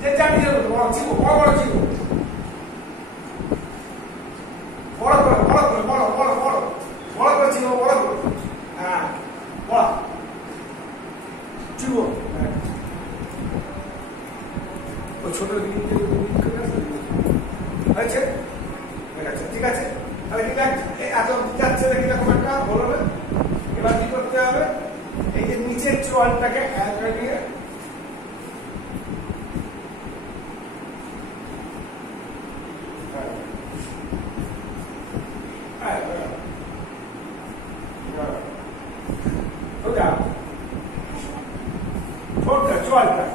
যে যা নিজের মতো বড় চিবো বড় বড় চিবো বড় করে বড় করে বড় বড় বড় বড় করে চিবো বড় করে হ্যাঁ বড় চিবো ওই ছোট দিন হয়েছে ঠিক আছে এত যাচ্ছে না কিরকম একটা বলো না এবার কি করতে হবে এই যে নিচের চোয়ালটাকে নিয়ে চোয়ালটা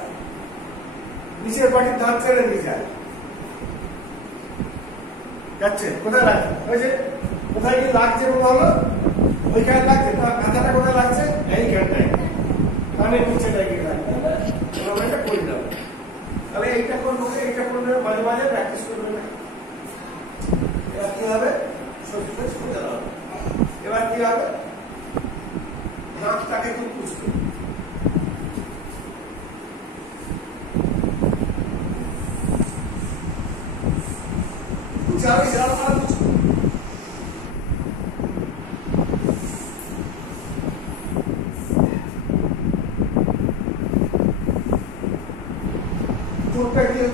নিচের বাড়ির ধার ছেড়ে নিয়ে যায় যাচ্ছে কোথায় লাগছে হয়েছে কোথায় কি লাগছে বলো ওইখানে লাগছে তার কাঁথাটা কোথায় লাগছে এইখানটায় কানের নিচেটায় গিয়ে লাগছে এটা করে দাও তাহলে এইটা করবো এইটা করলে মাঝে মাঝে প্র্যাকটিস করবে না এবার কি হবে শরীরটা ছুটে দেওয়া হবে এবার কি হবে নাকটাকে খুব কুচকে যাবে যারা তারা বুঝবে ঠোঁটটা দিয়ে